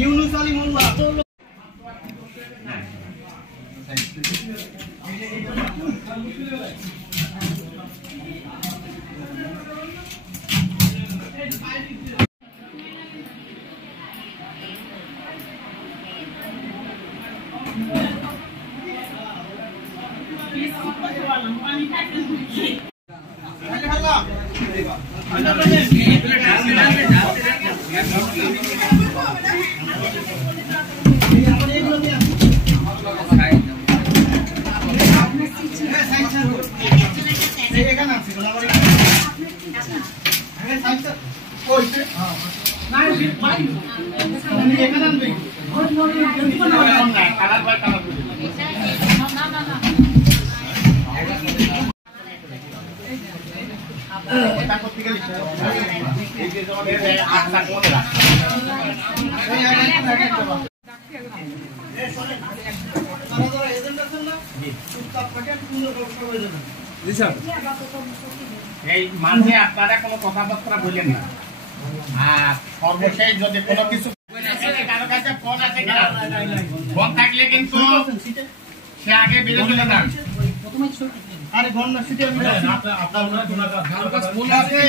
ইউনুস আলী মোল্লা মাঝে আপনারা কোনো কথাবার্তা বললেন না আর সর্বশেষ যদি কোনো কিছু কারো কাছে ফোন আছে কিনা ফোন থাকলে কিন্তু সে আগে বেরো চলে যান আরে ঘন্টা সিটে আপনার ফোন আছে